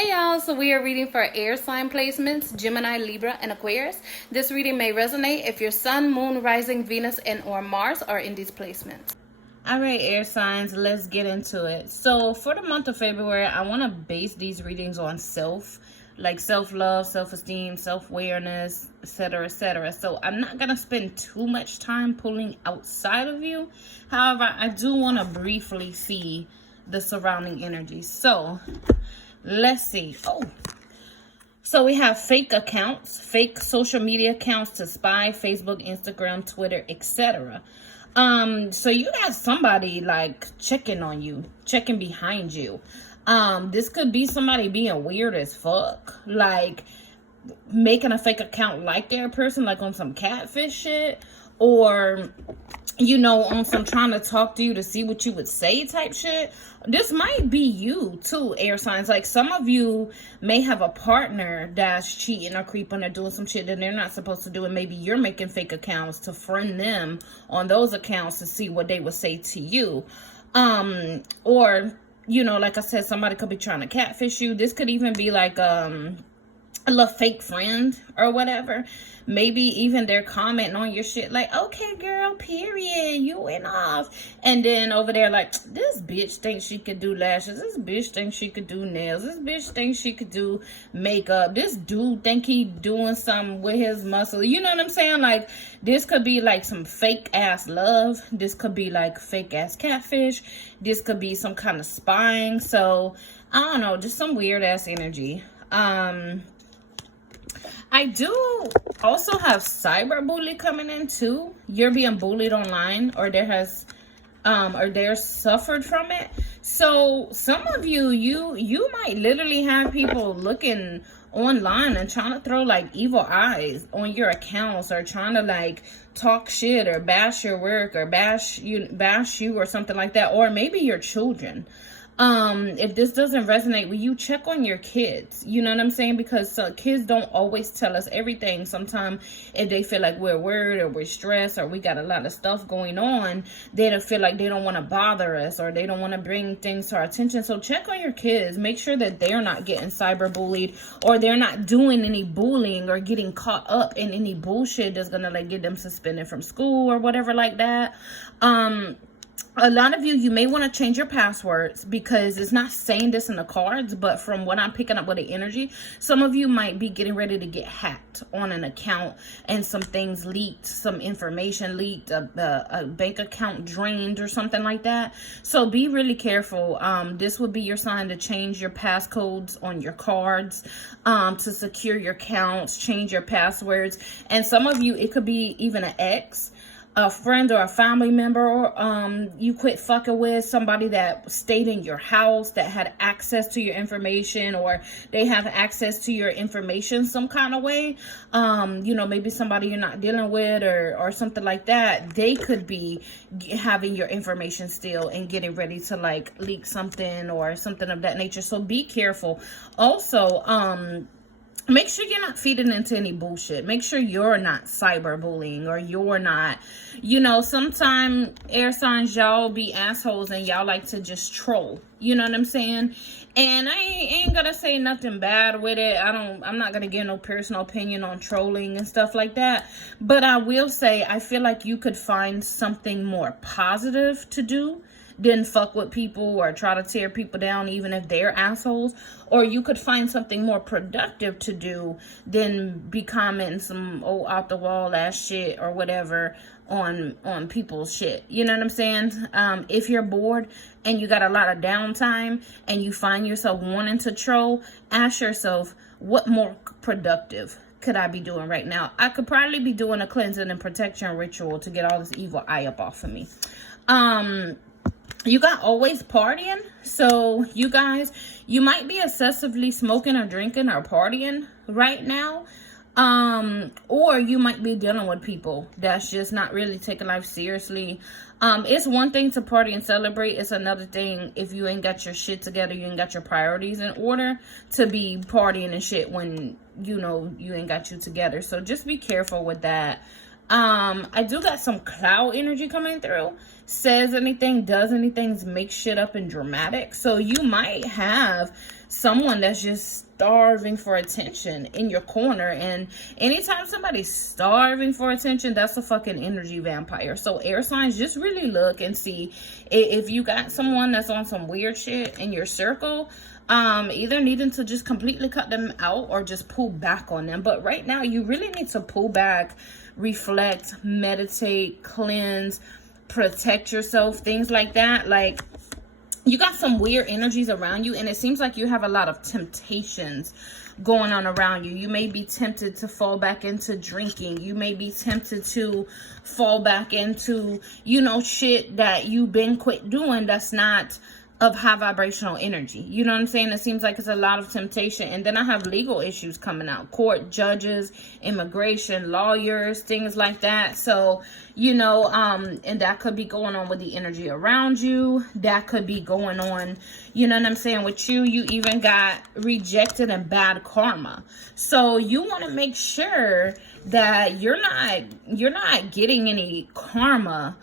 Hey y'all, so we are reading for air sign placements, Gemini, Libra, and Aquarius. This reading may resonate if your sun, moon, rising, Venus, and or Mars are in these placements. All right, air signs, let's get into it. So for the month of February, I want to base these readings on like self-love, self-esteem, self-awareness, etc., etc. So I'm not going to spend too much time pulling outside of you. However, I do want to briefly see the surrounding energy. So let's see. So we have fake accounts, fake social media accounts to spy, Facebook, Instagram, Twitter, etc. So you got somebody like checking on you, checking behind you. This could be somebody being weird as fuck, like making a fake account like their person, like on some catfish shit, or on some trying to talk to you to see what you would say type shit. This might be you too, air signs. Like some of you may have a partner that's cheating or creeping or doing some shit that they're not supposed to do, and maybe you're making fake accounts to friend them on those accounts to see what they would say to you. Or like I said, somebody could be trying to catfish you. This could even be like a little fake friend or whatever. Maybe even they're commenting on your shit like, okay girl, period, you went off. And then over there like, this bitch thinks she could do lashes, this bitch thinks she could do nails, this bitch thinks she could do makeup, this dude think he doing something with his muscle. You know what I'm saying? Like this could be like some fake ass love, this could be like fake ass catfish, this could be some kind of spying. So I don't know, just some weird ass energy. I do also have cyberbully coming in too. You're being bullied online, or they're suffered from it. So some of you might literally have people looking online and trying to throw like evil eyes on your accounts, or trying to like talk shit or bash your work or bash you or something like that. Or maybe your children. If this doesn't resonate with you, check on your kids. You know what I'm saying? Because kids don't always tell us everything. Sometimes if they feel like we're worried or we're stressed or we got a lot of stuff going on, they don't feel like they don't want to bother us, or they don't want to bring things to our attention. So check on your kids. Make sure that they're not getting cyberbullied, or they're not doing any bullying or getting caught up in any bullshit that's going to like get them suspended from school or whatever like that. A lot of you may want to change your passwords, because it's not saying this in the cards, but from what I'm picking up with the energy, some of you might be getting ready to get hacked on an account, and some things leaked, some information leaked, a bank account drained or something like that. So be really careful. This would be your sign to change your passcodes on your cards, to secure your accounts, change your passwords. And some of you, it could be even an ex, a friend or a family member, you quit fucking with, somebody that stayed in your house, that had access to your information, or they have access to your information some kind of way. Maybe somebody you're not dealing with, or something like that. They could be having your information still and getting ready to like leak something or something of that nature. So be careful. Also, make sure you're not feeding into any bullshit. Make sure you're not cyberbullying, or you're not, sometimes air signs, y'all be assholes and y'all like to just troll. You know what I'm saying? And I ain't gonna say nothing bad with it. I'm not gonna give no personal opinion on trolling and stuff like that. But I will say, I feel like you could find something more positive to do than fuck with people or try to tear people down, even if they're assholes. Or you could find something more productive to do than be commenting some old out the wall ass shit or whatever on people's shit. You know what I'm saying? If you're bored and you got a lot of downtime and you find yourself wanting to troll, ask yourself, what more productive could I be doing right now? I could probably be doing a cleansing and protection ritual to get all this evil eye up off of me. You got always partying. So you guys, you might be excessively smoking or drinking or partying right now. Or you might be dealing with people that's just not really taking life seriously. It's one thing to party and celebrate. It's another thing if you ain't got your shit together, you ain't got your priorities in order, to be partying and shit when you ain't got you together. So just be careful with that. I do got some cloud energy coming through. says anything, does anything, makes shit up and dramatic. So you might have someone that's just starving for attention in your corner. And anytime somebody's starving for attention, that's a fucking energy vampire. So air signs, just really look and see if you got someone that's on some weird shit in your circle. Either needing to just completely cut them out or just pull back on them. But right now, you really need to pull back, reflect, meditate, cleanse, protect yourself, things like that. Like, you got some weird energies around you, and it seems like you have a lot of temptations going on around you. You may be tempted to fall back into drinking. You may be tempted to fall back into, you know, shit that you've been quit doing that's not of high vibrational energy. You know what I'm saying? It seems like it's a lot of temptation. And then I have legal issues coming out. Court, judges, immigration, lawyers, things like that. So, you know, and that could be going on with the energy around you. That could be going on, you know what I'm saying, with you. You even got rejected and bad karma. So you want to make sure that you're not getting any karma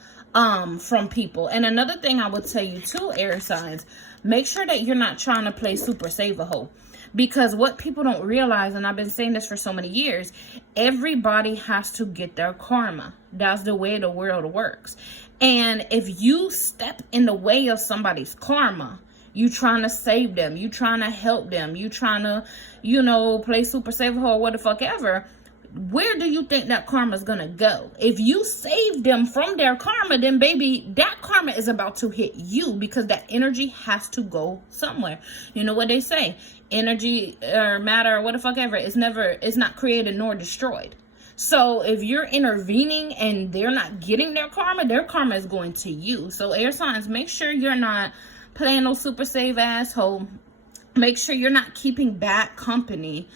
from people. And another thing I would tell you too, air signs, make sure that you're not trying to play super save a hoe, because what people don't realize, and I've been saying this for so many years, everybody has to get their karma. That's the way the world works. And if you step in the way of somebody's karma, you trying to save them, you trying to help them, you trying to, you know, play super save a hoe or what the fuck ever, where do you think that karma is gonna go? If you save them from their karma, then baby, that karma is about to hit you, because that energy has to go somewhere. You know what they say, energy or matter or what the fuck ever, it's not created nor destroyed. So if you're intervening and they're not getting their karma is going to you. So air signs, make sure you're not playing no super save asshole. Make sure you're not keeping bad company.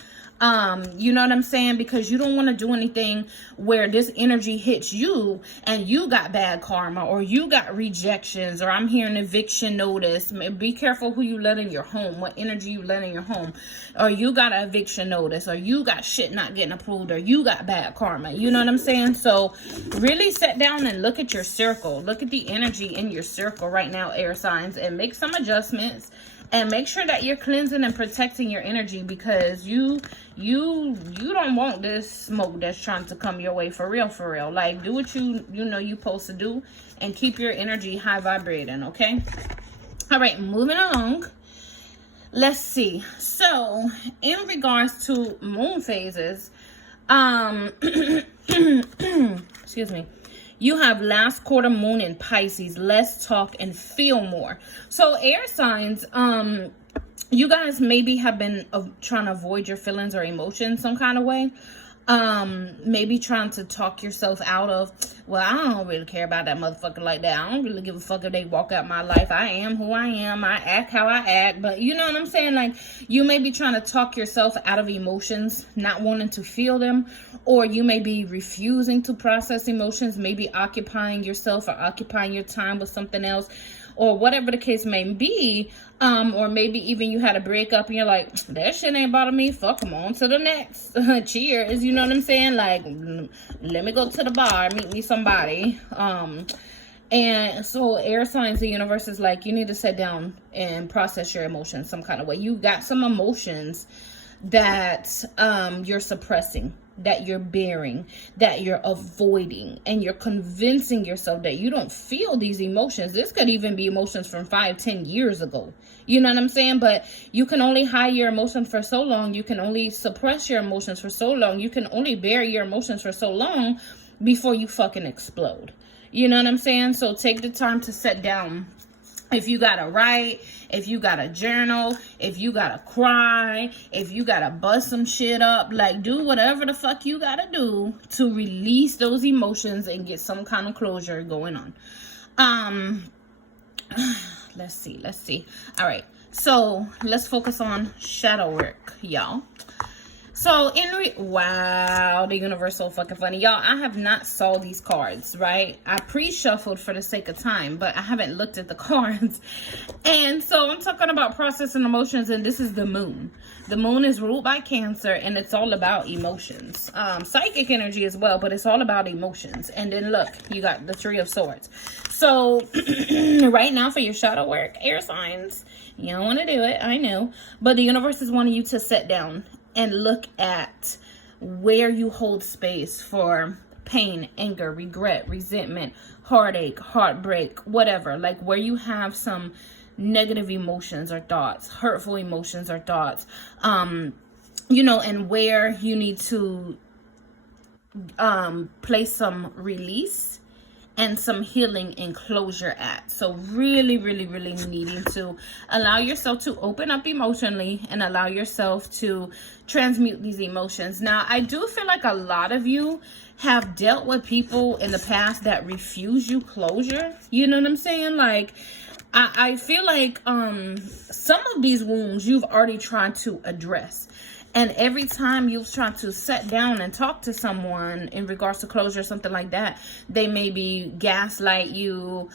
You know what I'm saying? Because you don't want to do anything where this energy hits you and you got bad karma, or you got rejections, or I'm hearing eviction notice. Be careful who you let in your home, what energy you let in your home, or you got an eviction notice, or you got shit not getting approved, or you got bad karma. You know what I'm saying? So really sit down and look at your circle. Look at the energy in your circle right now, air signs, and make some adjustments. And make sure that you're cleansing and protecting your energy, because you don't want this smoke that's trying to come your way, for real, for real. Like, do what you know you're supposed to do, and keep your energy high vibrating, okay? All right, moving along. Let's see. So, in regards to moon phases, excuse me. You have last quarter moon in Pisces. Less talk and feel more. So air signs, you guys maybe have been trying to avoid your feelings or emotions some kind of way. Maybe trying to talk yourself out of, well, I don't really care about that motherfucker like that. I don't really give a fuck if they walk out my life. I am who I am. I act how I act. But you know what I'm saying? Like, you may be trying to talk yourself out of emotions, not wanting to feel them. Or you may be refusing to process emotions, maybe occupying yourself or occupying your time with something else, or whatever the case may be. Or maybe even you had a breakup and you're like, that shit ain't bothering me. Fuck, come on to the next. Cheers. You know what I'm saying? Like, let me go to the bar, meet me somebody. And so air signs, the universe is like, you need to sit down and process your emotions some kind of way. You got some emotions that you're suppressing, that you're bearing, that you're avoiding, and you're convincing yourself that you don't feel these emotions. This could even be emotions from 5-10 years ago. You know what I'm saying? But you can only hide your emotions for so long. You can only suppress your emotions for so long. You can only bear your emotions for so long before you fucking explode. You know what I'm saying? So take the time to sit down. If you gotta write, if you gotta journal, if you gotta cry, if you gotta bust some shit up, like, do whatever the fuck you gotta do to release those emotions and get some kind of closure going on. Let's see. All right, so let's focus on shadow work, y'all. So wow, the universe so fucking funny. Y'all, I have not saw these cards, right? I pre-shuffled for the sake of time, but I haven't looked at the cards. And so I'm talking about processing emotions, and this is the moon. The moon is ruled by Cancer, and it's all about emotions. Psychic energy as well, but it's all about emotions. And then look, you got the Three of Swords. So right now for your shadow work, air signs, you don't want to do it, I know. But the universe is wanting you to sit down and look at where you hold space for pain, anger, regret, resentment, heartache, heartbreak, whatever. Like where you have some negative emotions or thoughts, hurtful emotions or thoughts, you know, and where you need to place some release and some healing and closure at. So really, really, really needing to allow yourself to open up emotionally and allow yourself to transmute these emotions. Now, I do feel like a lot of you have dealt with people in the past that refuse you closure. You know what I'm saying? Like, I feel like some of these wounds you've already tried to address. And every time you've tried to sit down and talk to someone in regards to closure or something like that, they maybe gaslight you,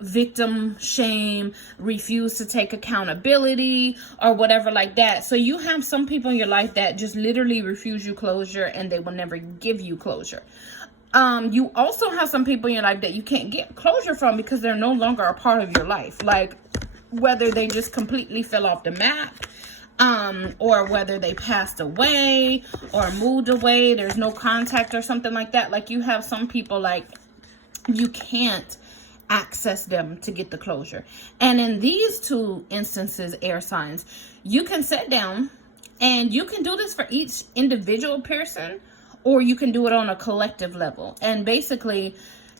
victim shame, refuse to take accountability or whatever like that. So you have some people in your life that just literally refuse you closure and they will never give you closure. You also have some people in your life that you can't get closure from because they're no longer a part of your life. Like whether they just completely fell off the map, or whether they passed away or moved away, there's no contact or something like that. Like you have some people like you can't access them to get the closure. And in these two instances, air signs, you can sit down and you can do this for each individual person, or you can do it on a collective level. And basically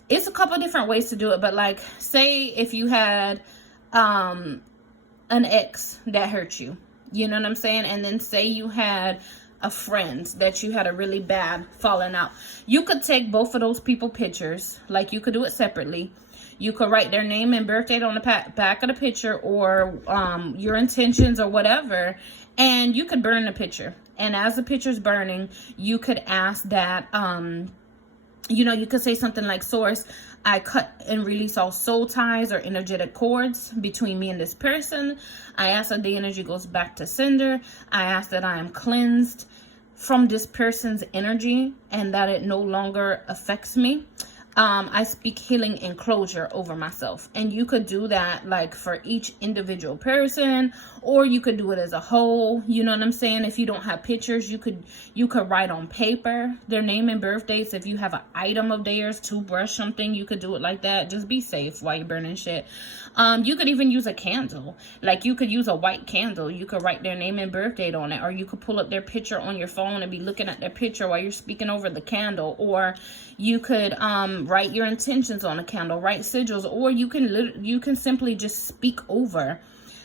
it's a couple different ways to do it. But like, say if you had an ex that hurt you, you know what I'm saying? And then say you had a friend that you had a really bad falling out. You could take both of those people pictures. Like you could do it separately. You could write their name and birth date on the back of the picture, or your intentions or whatever. And you could burn the picture. And as the picture's burning, you could ask that, you know, you could say something like, Source, I cut and release all soul ties or energetic cords between me and this person. I ask that the energy goes back to sender. I ask that I am cleansed from this person's energy and that it no longer affects me. I speak healing and closure over myself. And you could do that like for each individual person, or you could do it as a whole. You know what I'm saying? If you don't have pictures, you could write on paper their name and birth dates. If you have an item of theirs, toothbrush, something, you could do it like that. Just be safe while you're burning shit. You could even use a candle. Like you could use a white candle. You could write their name and birth date on it, or you could pull up their picture on your phone and be looking at their picture while you're speaking over the candle. Or you could write your intentions on a candle, write sigils, or you can simply just speak over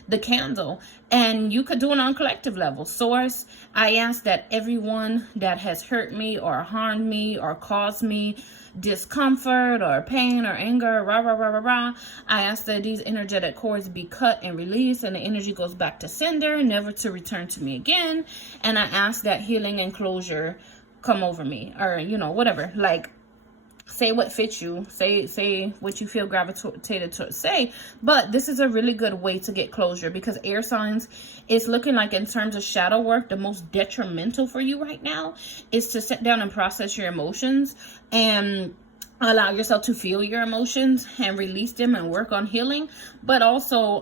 the candle. And you could do it on a collective level. Source, I ask that everyone that has hurt me or harmed me or caused me discomfort or pain or anger, I ask that these energetic cords be cut and released, and the energy goes back to sender, never to return to me again. And I ask that healing and closure come over me, or you know, whatever. Like, say what fits you, say what you feel gravitated to say. But this is a really good way to get closure, because air signs, it's looking like in terms of shadow work, the most detrimental for you right now is to sit down and process your emotions and allow yourself to feel your emotions and release them and work on healing, but also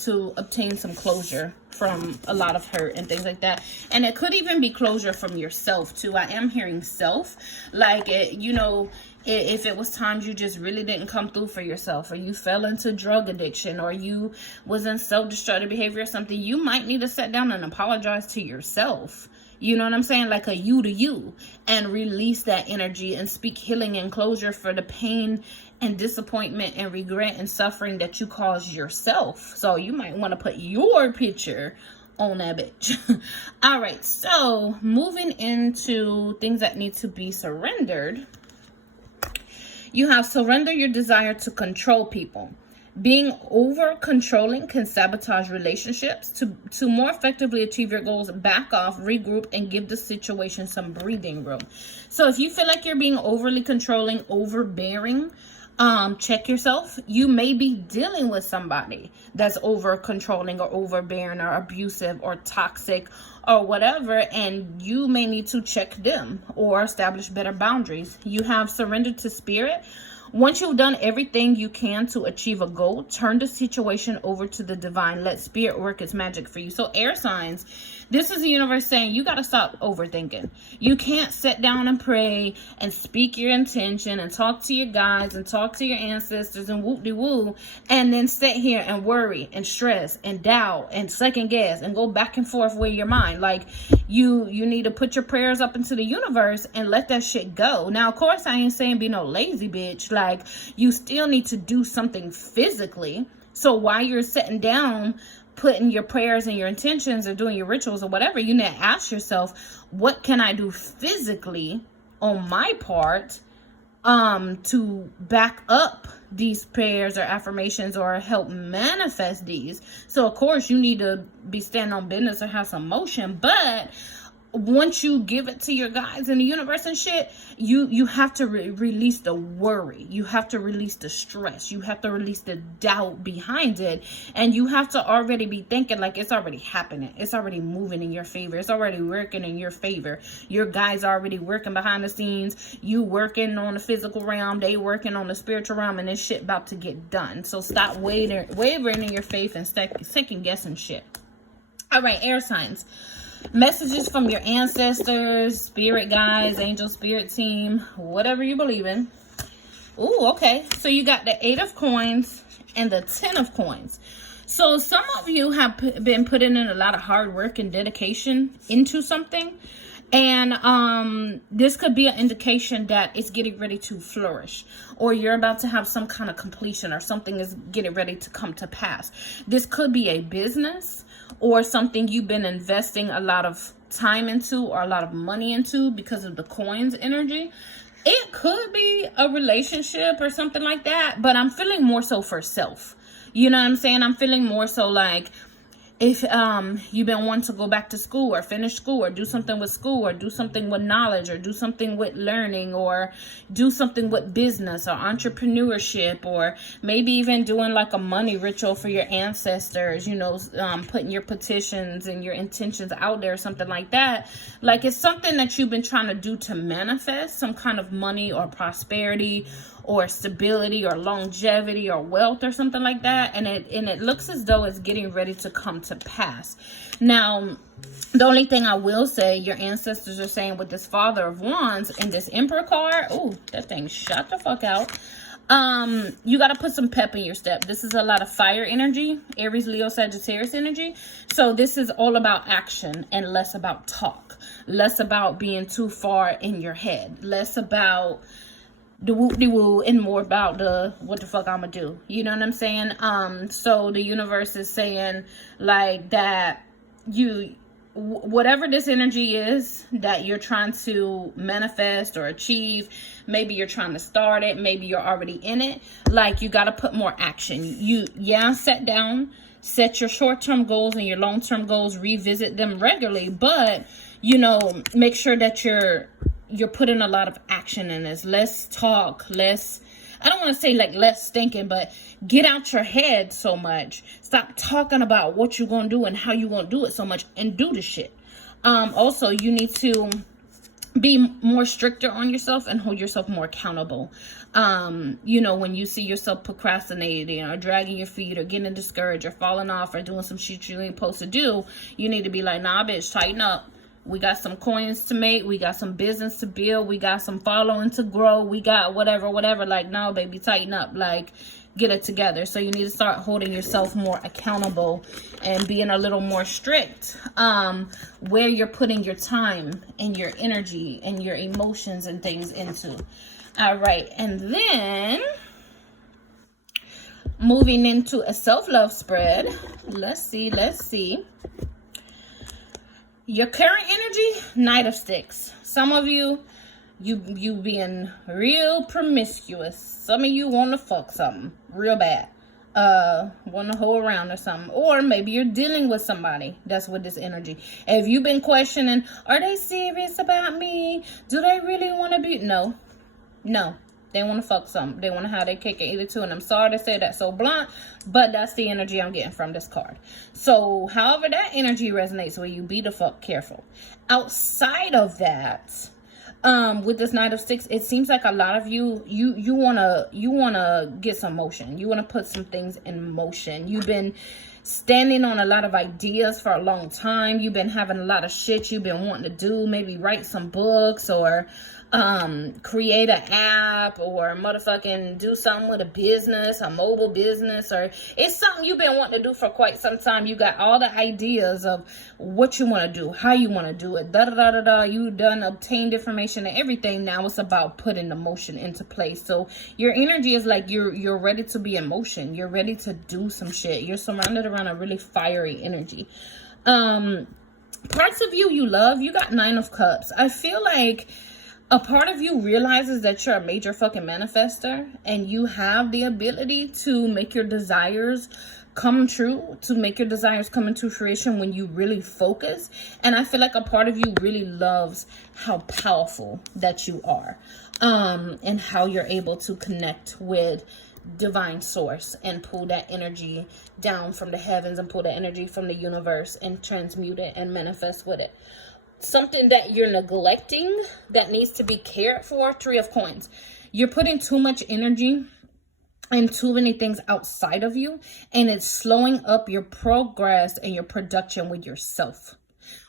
to obtain some closure from a lot of hurt and things like that. And it could even be closure from yourself too. I am hearing self, like it, you know, if it was times you just really didn't come through for yourself, or you fell into drug addiction, or you was in self-destructive behavior or something, you might need to sit down and apologize to yourself. You know what I'm saying? Like a you to you, and release that energy and speak healing and closure for the pain and disappointment and regret and suffering that you caused yourself. So you might want to put your picture on that bitch. All right. So moving into things that need to be surrendered. You have surrender your desire to control people. Being over controlling can sabotage relationships. To more effectively achieve your goals, back off, regroup, and give the situation some breathing room. So if you feel like you're being overly controlling, overbearing, Check yourself. You may be dealing with somebody that's over controlling or overbearing or abusive or toxic or whatever, and you may need to check them or establish better boundaries. You have surrendered to spirit. Once you've done everything you can to achieve a goal, turn the situation over to the divine. Let spirit work its magic for you. So air signs, this is the universe saying you got to stop overthinking. You can't sit down and pray and speak your intention and talk to your guides and talk to your ancestors and whoop-de-woo and then sit here and worry and stress and doubt and second guess and go back and forth with your mind. Like, you need to put your prayers up into the universe and let that shit go. Now, of course, I ain't saying be no lazy bitch. Like, you still need to do something physically. So while you're sitting down, putting your prayers and your intentions or doing your rituals or whatever, you need to ask yourself, what can I do physically on my part to back up these prayers or affirmations or help manifest these? So of course you need to be standing on business or have some motion, but once you give it to your guides in the universe and shit, you have to release the worry. You have to release the stress. You have to release the doubt behind it. And you have to already be thinking like it's already happening. It's already moving in your favor. It's already working in your favor. Your guys are already working behind the scenes. You working on the physical realm. They working on the spiritual realm. And this shit about to get done. So stop wavering in your faith and second guessing shit. All right, air signs. Messages from your ancestors, spirit guides, angel spirit team, whatever you believe in. Ooh, okay. So you got the 8 of coins and the 10 of coins. So some of you have been putting in a lot of hard work and dedication into something. And this could be an indication that it's getting ready to flourish, or you're about to have some kind of completion, or something is getting ready to come to pass. This could be a business or something you've been investing a lot of time into or a lot of money into because of the coins energy. It could be a relationship or something like that, but I'm feeling more so for self. You know what I'm saying? I'm feeling more so like, if you've been wanting to go back to school or finish school or do something with school or do something with knowledge or do something with learning or do something with business or entrepreneurship, or maybe even doing like a money ritual for your ancestors, you know, putting your petitions and your intentions out there, something like that. Like, it's something that you've been trying to do to manifest some kind of money or prosperity or stability or longevity or wealth or something like that, and it looks as though it's getting ready to come to pass. Now, the only thing I will say, your ancestors are saying with this Father of Wands and this Emperor card, oh, that thing shut the fuck out. You got to put some pep in your step. This is a lot of fire energy, Aries, Leo, Sagittarius energy. So this is all about action and less about talk, less about being too far in your head, less about the whoop-de-woo and more about the what the fuck I'ma do. You know what I'm saying? So the universe is saying like that whatever this energy is that you're trying to manifest or achieve, maybe you're trying to start it, maybe you're already in it, like you got to put more action. Sit down, set your short-term goals and your long-term goals, revisit them regularly, but you know, make sure that you're putting a lot of action in this. Less talk, less, I don't want to say like less thinking, but get out your head so much. Stop talking about what you're going to do and how you're going to do it so much, and do the shit. Also, you need to be more stricter on yourself and hold yourself more accountable. You know, when you see yourself procrastinating or dragging your feet or getting discouraged or falling off or doing some shit you ain't supposed to do, you need to be like, nah, bitch, tighten up. We got some coins to make. We got some business to build. We got some following to grow. We got whatever. Like, no, baby, tighten up. Like, get it together. So you need to start holding yourself more accountable and being a little more strict where you're putting your time and your energy and your emotions and things into. All right. And then moving into a self-love spread. Let's see. Your current energy, Knight of Sticks. Some of you being real promiscuous. Some of you want to fuck something real bad. Want to hold around or something. Or maybe you're dealing with somebody that's with this energy. If you've been questioning, are they serious about me? Do they really want to be? No. They want to fuck something. They want to have their cake and eat it too. And I'm sorry to say that so blunt, but that's the energy I'm getting from this card. So however that energy resonates with you, be the fuck careful. Outside of that, with this Knight of Sticks, it seems like a lot of you wanna get some motion. You wanna put some things in motion. You've been standing on a lot of ideas for a long time. You've been having a lot of shit you've been wanting to do. Maybe write some books, or create an app, or motherfucking do something with a business, a mobile business, or it's something you've been wanting to do for quite some time. You got all the ideas of what you want to do, how you want to do it, da-da-da-da-da. You done obtained information and everything. Now it's about putting the motion into place. So your energy is like you're ready to be in motion. You're ready to do some shit. You're surrounded around a really fiery energy. Parts of you love, you got 9 of Cups. I feel like a part of you realizes that you're a major fucking manifester, and you have the ability to make your desires come true, to make your desires come into fruition when you really focus. And I feel like a part of you really loves how powerful that you are, and how you're able to connect with divine source and pull that energy down from the heavens, and pull that energy from the universe and transmute it and manifest with it. Something that you're neglecting that needs to be cared for. 3 of Coins. You're putting too much energy and too many things outside of you, and it's slowing up your progress and your production with yourself.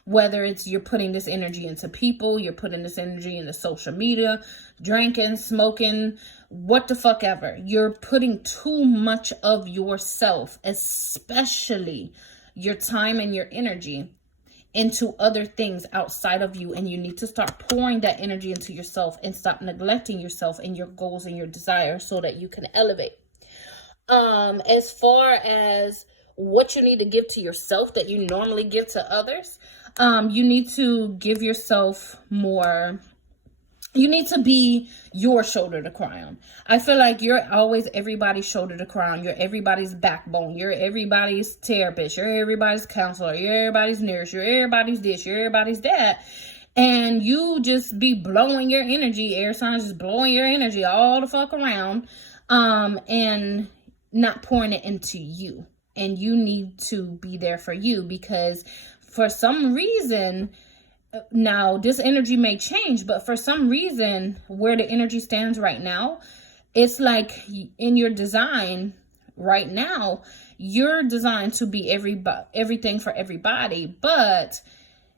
Whether it's you're putting this energy into people, you're putting this energy into social media, drinking, smoking, what the fuck ever. You're putting too much of yourself, especially your time and your energy, into other things outside of you, and you need to start pouring that energy into yourself and stop neglecting yourself and your goals and your desires so that you can elevate. As far as what you need to give to yourself that you normally give to others, you need to give yourself more. You need to be your shoulder to cry on. I feel like you're always everybody's shoulder to cry on. You're everybody's backbone. You're everybody's therapist. You're everybody's counselor. You're everybody's nurse. You're everybody's this. You're everybody's that. And you just be blowing your energy. Air signs just blowing your energy all the fuck around. And not pouring it into you. And you need to be there for you, because for some reason, now this energy may change, but for some reason where the energy stands right now, it's like in your design right now, you're designed to be everything for everybody, but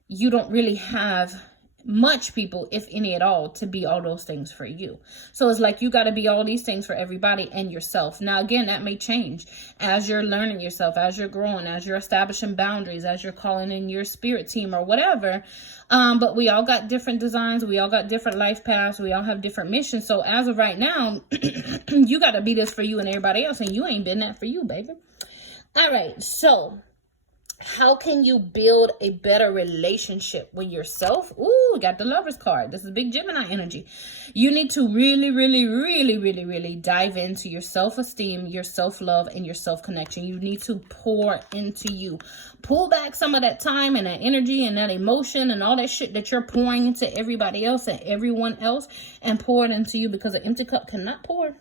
you don't really have much people, if any at all, to be all those things for you. So it's like you got to be all these things for everybody and yourself. Now again, that may change as you're learning yourself, as you're growing, as you're establishing boundaries, as you're calling in your spirit team or whatever. But we all got different designs. We all got different life paths. We all have different missions. So as of right now, you got to be this for you and everybody else, and you ain't been that for you, baby. All right, so how can you build a better relationship with yourself? Ooh, we got the Lover's card. This is big Gemini energy. You need to really dive into your self-esteem, your self-love, and your self-connection. You need to pour into you. Pull back some of that time and that energy and that emotion and all that shit that you're pouring into everybody else and everyone else, and pour it into you, because an empty cup cannot pour.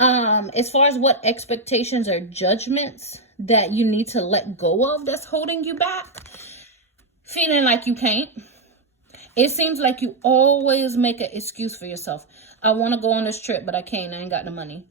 As far as what expectations or judgments that you need to let go of that's holding you back, feeling like you can't. It seems like you always make an excuse for yourself. I want to go on this trip, but I can't. I ain't got the money.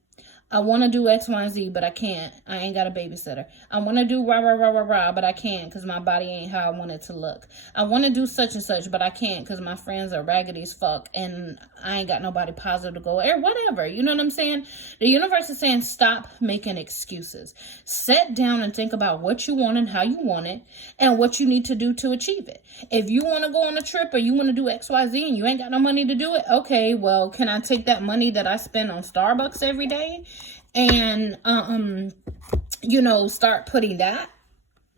I want to do X, Y, and Z, but I can't. I ain't got a babysitter. I want to do rah, but I can't because my body ain't how I want it to look. I want to do such and such, but I can't because my friends are raggedy as fuck and I ain't got nobody positive to go, or whatever. You know what I'm saying? The universe is saying stop making excuses. Sit down and think about what you want and how you want it and what you need to do to achieve it. If you want to go on a trip or you want to do X, Y, Z and you ain't got no money to do it, okay, well, can I take that money that I spend on Starbucks every day and start putting that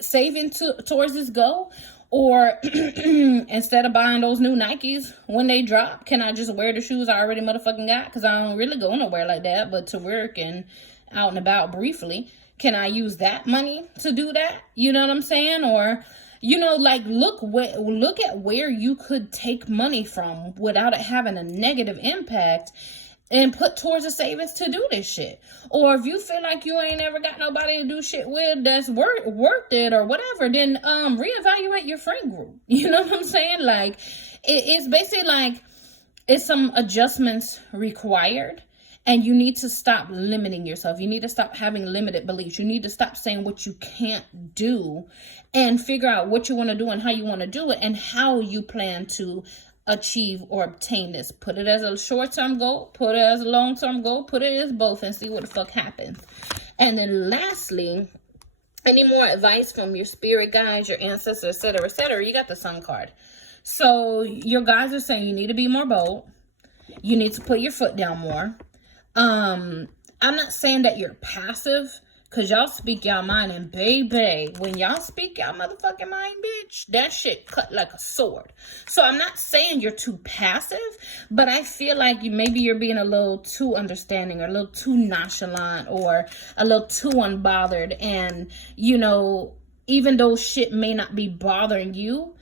saving towards this goal? Or instead of buying those new Nikes when they drop, can I just wear the shoes I already motherfucking got? Because I don't really go nowhere like that, but to work and out and about briefly. Can I use that money to do that? You know what I'm saying? Or look at where you could take money from without it having a negative impact, and put towards the savings to do this shit. Or if you feel like you ain't ever got nobody to do shit with that's worth it or whatever, then reevaluate your friend group. You know what I'm saying? Like, it's basically like it's some adjustments required. And you need to stop limiting yourself. You need to stop having limited beliefs. You need to stop saying what you can't do and figure out what you want to do and how you want to do it and how you plan to achieve or obtain this. Put it as a short-term goal, put it as a long-term goal, put it as both, and see what the fuck happens. And then lastly, any more advice from your spirit guides, your ancestors, etc., etc., you got the Sun card. So your guides are saying you need to be more bold. You need to put your foot down more. I'm not saying that you're passive, because y'all speak y'all mind, and baby, when y'all speak y'all motherfucking mind, bitch, that shit cut like a sword. So I'm not saying you're too passive, but I feel like maybe you're being a little too understanding or a little too nonchalant or a little too unbothered. And, you know, even though shit may not be bothering you,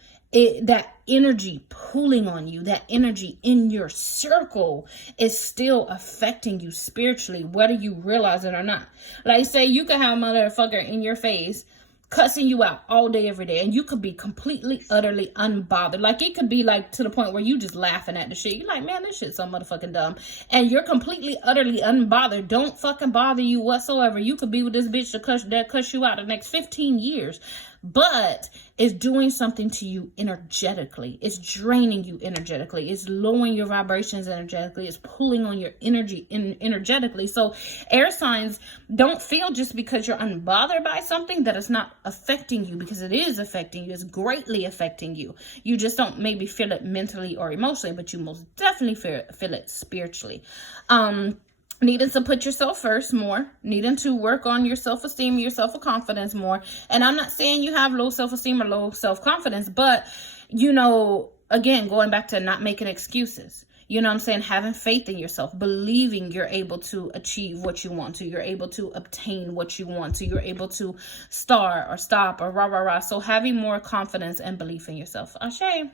that energy pulling on you, that energy in your circle is still affecting you spiritually, whether you realize it or not. Like, say you could have a motherfucker in your face cussing you out all day, every day, and you could be completely, utterly unbothered. Like, it could be like to the point where you just laughing at the shit. You're like, man, this shit's so motherfucking dumb. And you're completely, utterly unbothered. Don't fucking bother you whatsoever. You could be with this bitch that cuss you out the next 15 years. But it's doing something to you energetically. It's draining you energetically. It's lowering your vibrations energetically. It's pulling on your energy energetically. So air signs, don't feel just because you're unbothered by something that it's not affecting you, because it is affecting you. It's greatly affecting you. You just don't maybe feel it mentally or emotionally, but you most definitely feel it spiritually. Needing to put yourself first more, needing to work on your self-esteem, your self-confidence more. And I'm not saying you have low self-esteem or low self-confidence, but, you know, again, going back to not making excuses. You know what I'm saying? Having faith in yourself, believing you're able to achieve what you want to, you're able to obtain what you want to, you're able to start or stop or rah, rah, rah. So having more confidence and belief in yourself. Ashe.